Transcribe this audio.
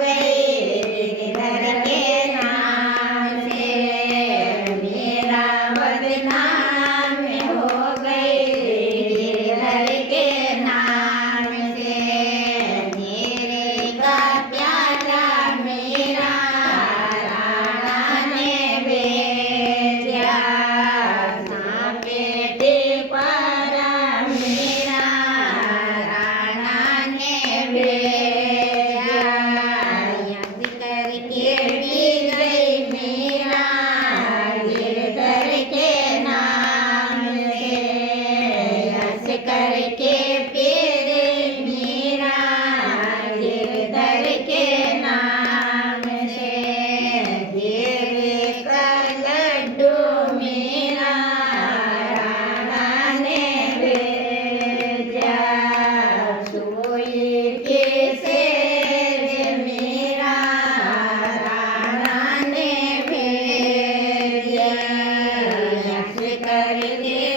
गई गिरधर के नाम से, मेरा बदनाम हो गई गिरधर के नाम से। मेरे का प्याला मेरा राणा ने भेजा, सांपेटे पारा मेरा राणा ने भेजा। यज्ञ करके पी गई मेरा गिरधर के नाम से, यज्ञ करके पी गई मेरा गिरधर के नाम से। देवी का लड्डू मेरा राणा ने भेजा, सोई के सेर मेरा राणा ने भेजा। यज्ञ करके